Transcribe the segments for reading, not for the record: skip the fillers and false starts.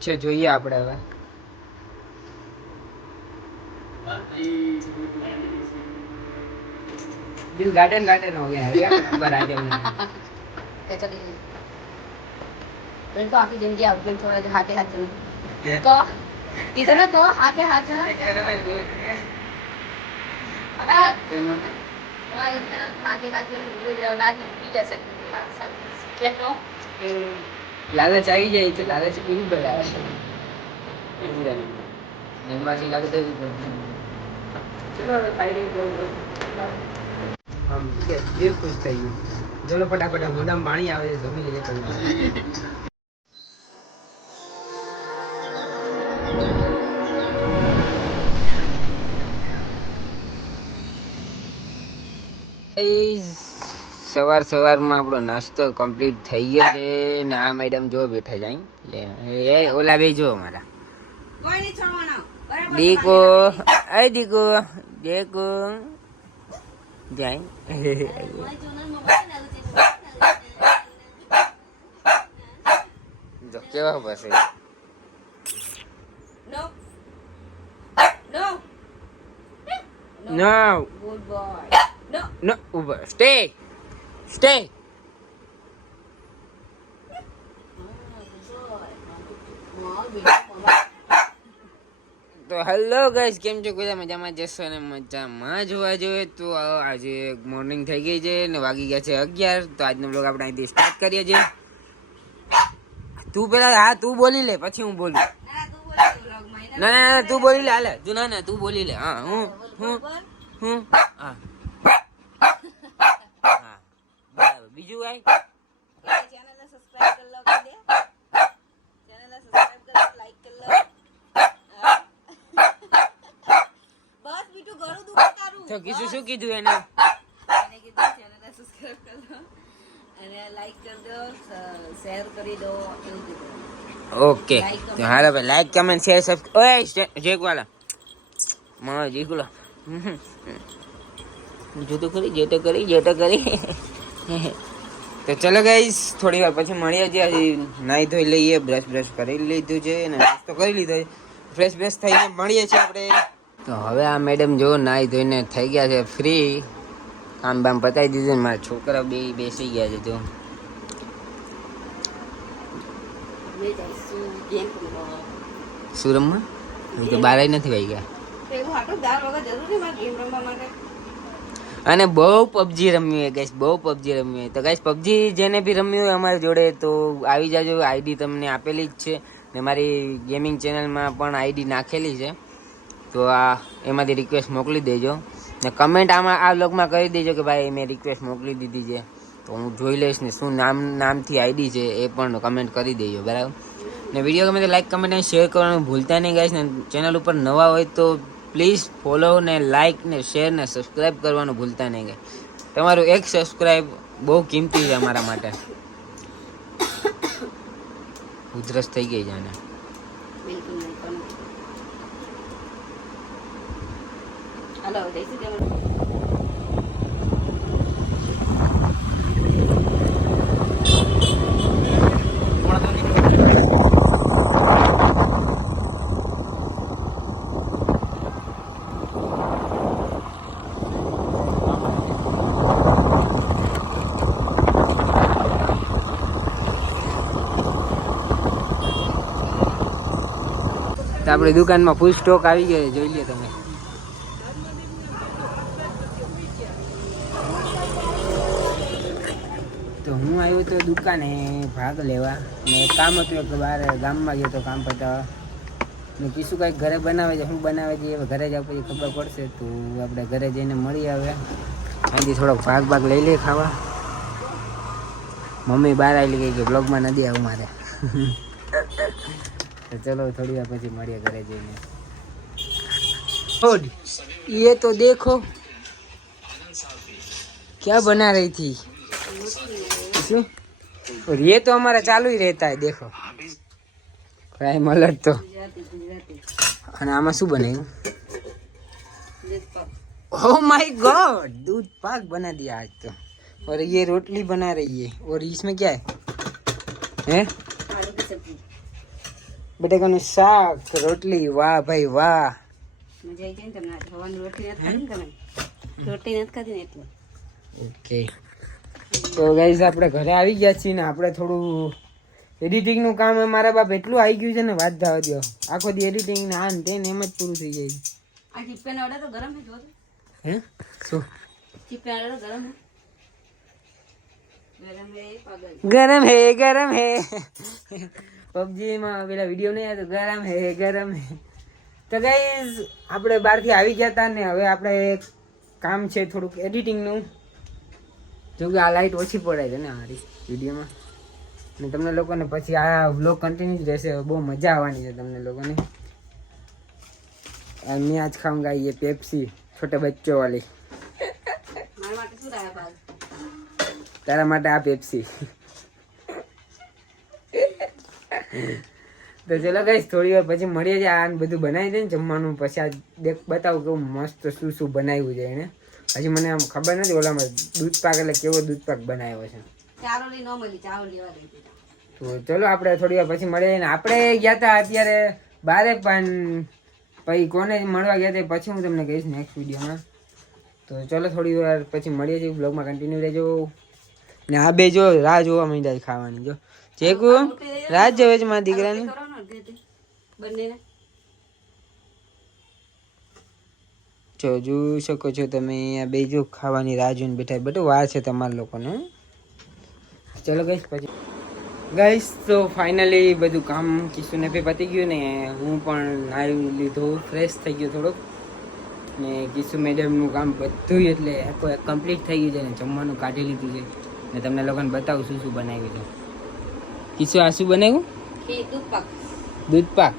છે જોઈએ આપણે હવે दिल गार्डन गार्डन हो गया है पर आ जाओ चलिए तो आपकी जिंदगी आपके थोड़ा हाथे हाथ चल तो इधर तो हाथे हाथ लालच आई जाए तो लालच क्यों बढ़ावे निर्माची लागत है चलो हम दिल खुश થઈ ગયું ચલો ફટાફટ મોઢામાં પાણી આવે છે જમી લઈએ તો સવાર સવારમાં આપણો નાસ્તો કમ્પ્લીટ થઈ ગયો છે ને આ મેડમ જો બેઠા જાય લે એ ઓલા બે જો અમારા કોઈ નહીં છોડવાનો બરાબર દીકો એ દીકો દેકો જાય જો કેવા પાસે નો નો નો ગુડ બોય નો નો ઉભા સ્ટે સ્ટે તો હેલો ગાઈસ કેમ છો બધા મજામાં જશો અને મજામાં જોવા જોઈએ તો આજે મોર્નિંગ થઈ ગઈ છે ને વાગી ગયા છે 11 તો આજનો બ્લોગ આપણે અહીંથી સ્ટાર્ટ કરીએ છીએ તું પેલા હા તું બોલી લે પછી હું બોલું ના ના તું બોલી લે હાલે તું ના તું બોલી લે હા હું હા હા બરાબર બીજું કાંઈ ચેનલને સબસ્ક્રાઇબ કરી લો કે ચેનલને સબસ્ક્રાઇબ કરો લાઈક કરી લો બસ બીટુ ઘરું દુખે તારું તો કીધું શું કીધું એને કીધું ચેનલને સબસ્ક્રાઇબ કરી લો અને લાઈક કરી દો શેર કરી દો એવું કીધું ઓકે તો હાલો ભાઈ લાઈક કમેન્ટ શેર સબસ્ક્રાઇબ ઓય જેકવાલા માં જીકુલા જો તો કરી તો ચલો ગાઈસ થોડી વાર પછી મળીએ છીએ નાઈ ધોઈ લઈએ બ્રશ કરી લીધું છે અને નાસ્તો કરી લીધો છે ફ્રેશ થઈને મળીએ છીએ આપણે તો હવે આ મેડમ જો નાઈ ધોઈને થઈ ગયા છે ફ્રી કામ બામ પતાવી દીધું ને મારા છોકરા બે બેસી ગયા છે જો સુરમમાં તો બાર નથી વાઈ ગયા એવું હાટો દાર વગર જરૂરી મારે ગેમ રમવા માટે અને બહુ પબજી રમ્યું હોય ગાઈસ બહુ પબજી રમ્યું હોય તો ગાઈસ પબજી જેને બી રમ્યું હોય અમારી જોડે તો આવી જાજો આઈડી તમને આપેલી જ છે ને મારી ગેમિંગ ચેનલમાં પણ આઈડી નાખેલી છે તો આ એમાંથી રિક્વેસ્ટ મોકલી દેજો ને કમેન્ટ આમાં આ બ્લોગમાં કરી દેજો કે ભાઈ મેં રિક્વેસ્ટ મોકલી દીધી છે તો હું જોઈ લઈશ ને શું નામથી આઈડી છે એ પણ કમેન્ટ કરી દેજો બરાબર ને વિડીયો ગમે તો લાઈક કમેન્ટ અને શેર કરવાનું ભૂલતા નહીં ગાઈસ ને ચેનલ ઉપર નવા હોય તો પ્લીઝ ફોલો ને લાઈક ને શેર ને સબસ્ક્રાઈબ કરવાનું ભૂલતા નહીં ગાઈસ તમારું એક સબસ્ક્રાઈબ બહુ કિંમતી છે અમારા માટે ઉધરસ થઈ ગઈ છે આને બિલકુલ નહીં પણ હાલો દેસી દેવાનું આપણી દુકાનમાં ફૂલ સ્ટોક આવી ગયો છે જોઈ લે તમે તો હું આવ્યો તો દુકાને ભાગ લેવા ને કામ હતું એક બહાર ગામમાં ગયો તો કામ પતાવવા ને કીશું કંઈક ઘરે બનાવે છે શું બનાવે છે હવે ઘરે જાવ પછી ખબર પડશે તો આપણે ઘરે જઈને મળી આવે અહીંથી થોડોક ભાગ લઈ લે ખાવા મમ્મી બહાર આવી ગઈ કે બ્લોગમાં નથી આવું મારે तो चलो थोड़ी देर પછી મળીએ ઘરે જઈને ये तो देखो क्या बना रही थी और ये तो हमारा चालू ही रहता है देखो प्राइम अलर्ट तो અને આમાં શું બનાવ્યું ओह माय गॉड दूध पाक बना दिया आज तो और ये रोटली बना रही है और इसमें क्या है आलू की सब्जी બટેકાનું શાક, રોટલી. વાહ ભાઈ વાહ. મજા આવી ગઈ ને તમને? હવાની રોટલી નથી ખાધી ને તમે? રોટલી નથી ખાધી ને એટલે. ઓકે, તો ગાઈઝ આપણે ઘરે આવી ગયા છીએ ને આપણે થોડું એડિટિંગનું કામ મારા બાપ એટલું આવી ગયું છે ને વાત જવા દો. આખો દી એડિટિંગ ને આ ને તે ને એમ જ પૂરું થઈ જાય. આ ચીપકાનો ઓર્ડર તો ગરમ છે, જોજો. હે શું ચીપકાનો ઓર્ડર ગરમ છે. ગરમ હે ગરમ હે. પબજી માં પેલા વિડીયો નહીં આવ્યો ગરમ હે ગરમ હે. તો ગાઈઝ આપણે બહારથી આવી ગયા હતા ને હવે આપણે એક કામ છે થોડુંક એડિટિંગનું. જો કે આ લાઈટ ઓછી પડે છે ને મારી વિડીયોમાં ને તમને લોકોને પછી આ વ્લોગ કન્ટિન્યુ જ રહેશે. બહુ મજા આવવાની છે તમને લોકોને. मैं आज खाऊंगा ये पेप्सी छोटे बच्चों वाली. મારા માટે શું લાયા બાદ? તારા માટે આ પેપ્સી. તો ચલો ગાઈસ થોડી વાર પછી મળીએ છીએ. આ બધું બનાવી દે ને જમવાનું પછી આ દેખ બતાવું કેવું મસ્ત શું શું બનાવ્યું છે એને. હજી મને આમ ખબર નથી ઓલામાં દૂધ પાક એટલે કેવો દૂધ પાક બનાવ્યો છે. ચારોલી ન મળી, ચારો લેવા ગઈ હતી. તો ચલો આપણે થોડી વાર પછી મળીએ ને. આપણે ગયા હતા અત્યારે બારે પણ પછી કોને મળવા ગયા તે પછી હું તમને કહીશ નેક્સ્ટ વિડીયોમાં. તો ચલો થોડી વાર પછી મળીએ છીએ. બ્લોગમાં કન્ટિન્યુ રહેજો. ને આ બે જો રાહ જોવા માંડ્યા છે ખાવાની. જો ચેકુ રાહ જોવે છે મારા દીકરાની. બંનેને જો જોઈ શકો છો તમે આ બે જો ખાવાની રાહ જોઈને બેઠા. બધું વાર છે તમારા લોકોને. ચલો ગઈશ પછી ગાઈસ તો ફાઇનલી બધું કામ કિશુને બી પતી ગયું ને હું પણ નાહી લીધું, ફ્રેશ થઈ ગયો થોડોક ને કિશુ મેડમનું કામ બધું એટલે કમ્પ્લીટ થઈ ગયું છે ને જમવાનું કાઢી લીધું છે ને તમને લોકોને બતાવું શું શું બનાવ્યું છે. કિશુ આ શું બનાવ્યું? દૂધ પાક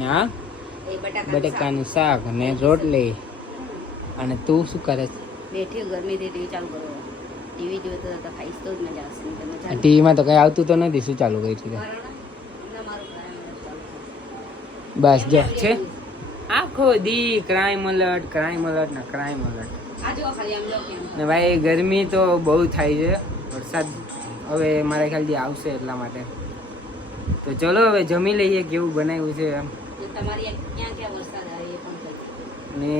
ને આ બટેકાનું શાક ને રોટલી. અને તું શું કરે છે? બેઠી ગરમી થી ટીવી ચાલુ કરો. ટીવી જોતો તો ખાઈશ તો જ મજા આવશે. ટીવીમાં તો કઈ આવતું તો નથી. શું ચાલુ કર્યું છે? બસ જો છે આખો દી ક્રાઇમ અલર્ટ ને ક્રાઇમ અલર્ટ. ને ભાઈ ગરમી તો બહુ થાય છે. વરસાદ હવે મારા ખ્યાલથી આવશે એટલા માટે. તો ચલો હવે જમી લઈએ કેવું બનાવ્યું છે એમ. ને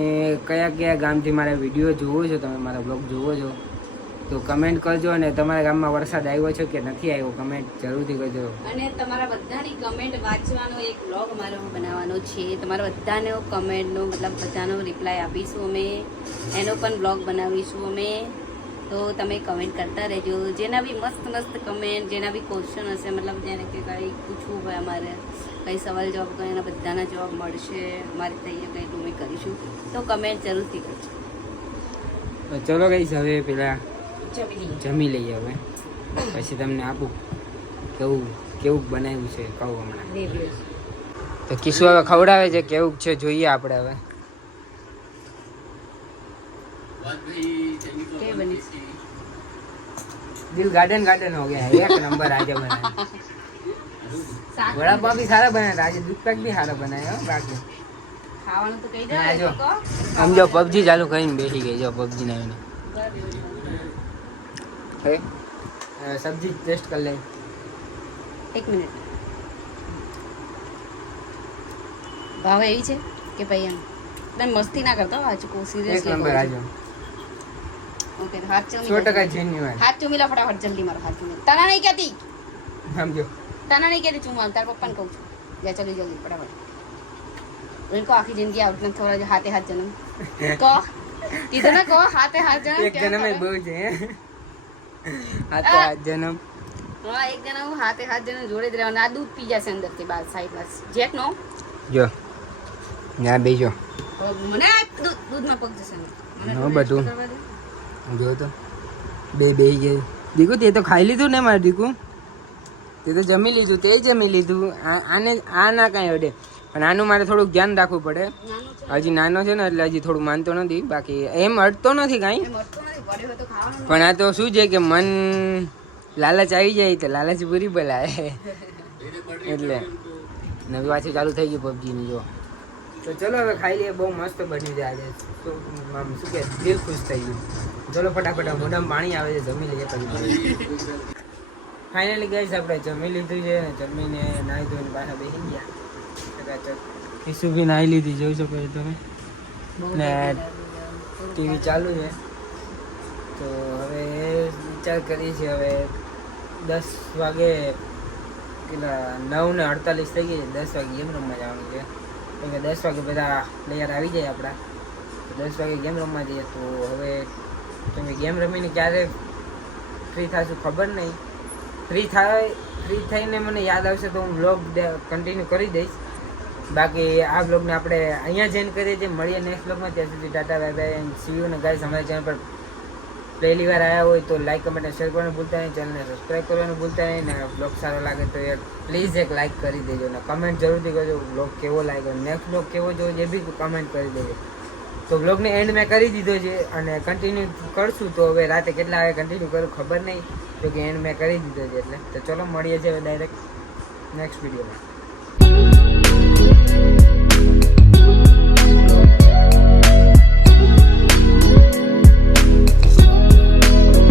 કયા કયા ગામથી મારા વિડીયો જોવો છો તમે, મારા બ્લોગ જોવો છો તો કમેન્ટ કરજો. અને તમારા ગામમાં વરસાદ આવ્યો છે કે નથી આવ્યો કમેન્ટ જરૂરથી કરજો. અને તમારા બધાની કમેન્ટ વાંચવાનો એક બ્લોગ મારો બનાવવાનો છે. તમારા બધાનો કમેન્ટનો મતલબ બધાનો રિપ્લાય આપીશું અમે. એનો પણ બ્લોગ બનાવીશું અમે. તો તમે કમેન્ટ કરતા રહેજો. જેના બી મસ્ત મસ્ત કમેન્ટ, જેના બી ક્વેશ્ચન હશે મતલબ જેને કે કંઈ પૂછવું હોય અમારે કંઈ સવાલ જવાબ કરે એના બધાના જવાબ મળશે. અમારી તૈયાર કંઈ તમે કરીશું તો કમેન્ટ જરૂરથી કરજો. ચલો ગઈશ હવે પેલા જમી લઈએ હવે પછી તમને આપું કેવું કેવું બનાવ્યું છે કહું હમણાં. તો કિશુ હવે ખવડાવે છે કેવું છે જોઈએ આપણે હવે. દિલ गार्डन हो गया है. एक नंबर आज बना. वड़ा पाव भी सारा बना. आज दूध पैक भी सारा बनाया बाकी ખાવાનું તો કહી દો. આમ જો પબજી ચાલુ કરીને બેસી ગઈ. જો પબજી ના સબ્જી ટેસ્ટ કરી લે. 1 મિનિટ. ભાવ એવી છે કે ભાઈ એમ તમે મસ્તી ના કરતા હો. આજકો એક સિરિયસલી નંબર આજો. ઓકે હાથ ચમી 100% જેન્યુઅલ. હાથ ચમી લા ફટાફટ જલ્દી મારો હાથ ચમી. તના નહીં કહેતી, સમજો તના નહીં કહેતી ચુમાલ. તાર પપ્પાને કહું છું. જા જલ્દી જલ્દી ફટાફટ. इनको आखिर जिंदगी आउट में थोड़ा जो हाथे हाथ जन्म को किधर ना को हाथे हाथ जन्म એક જન્મ જ બહુ છે. હાથે હાથ જન્મ. હા એક જન્મ હાથે હાથ જન્મ જોડે જ રહેવાના. આ દૂધ પી જશે અંદર થી બાર સાઈડ માં જેક નો જો ના બેજો મને દૂધમાં પગ જશે નો બધું જો તો બે ગઈ. દીકુ તે તો ખાઈ લીધું ને મારે દીકુ. તે તો જમી લીધું. તે જમી લીધું. આને આ ના કાંઈ અડે. પણ આનું મારે થોડુંક ધ્યાન રાખવું પડે. હજી નાનો છે ને એટલે હજી થોડું માનતો નથી. બાકી એમ અડતો નથી કાંઈ. પણ આ તો શું છે કે મન લાલચ આવી જાય તો લાલચ પૂરી બોલાય એટલે નવી પાછી ચાલુ થઈ ગઈ પબજીની. જો તો ચલો હવે ખાઈ લઈએ. બહુ મસ્ત બની જાય આજે. શું કે દિલ ખુશ થઈ ગયું. ચલો ફટાફટ મોઢામાં પાણી આવે છે. જમી લઈએ પછી. ફાઇનલી ગાઈસ આપણે જમી લીધું છે. જમીને નાહી ધોઈને પાછા બેસી ગયા. ઈસુ બી નાઈ લીધી જોઈ શકો છો તમે બહુ ને થોડુંક ટીવી ચાલુ છે તો હવે વિચાર કરીએ છીએ હવે 10 વાગે કેટલા 9:48 થઈ ગઈ છે 10 વાગે ગેમ રમવા જવાનું છે કેમ કે 10 વાગે બધા પ્લેયર આવી જાય આપણા તો 10 વાગે ગેમ રમવા જઈએ તો હવે કેમ કે ગેમ રમીને ક્યારે ફ્રી થશું ખબર નહીં ફ્રી થઈને મને યાદ આવશે તો હું બ્લોગ કન્ટિન્યુ કરી દઈશ બાકી આ બ્લોગને આપણે અહીંયા જ એન્ડ કરીએ છીએ મળીએ નેક્સ્ટ બ્લોગમાં ત્યાં સુધી Tata bye bye and C you ને ગાઈસ અમારા ચેનલ પર પહેલી વાર આવ્યા હોય તો લાઈક કમેન્ટ શેર કરવાનું ભૂલતા નહીં ચેનલને સબસ્ક્રાઈબ કરવાનું ભૂલતા નહીં ને બ્લોગ સારો લાગે તો એક પ્લીઝ એક લાઈક કરી દેજો ને કમેન્ટ જરૂરથી કરજો બ્લોગ કેવો લાગ્યો નેક્સ્ટ બ્લોગ કેવો જોઈએ એ બી કમેન્ટ કરી દેજો તો બ્લોગને એન્ડ મેં કરી દીધો છે અને કન્ટિન્યુ કરશું તો હવે રાતે કેટલા વાગે કન્ટિન્યુ કરું ખબર નહીં તો કે એન્ડ મેં કરી દીધો છે એટલે તો ચલો મળીએ છીએ ડાયરેક્ટ નેક્સ્ટ વિડીયોમાં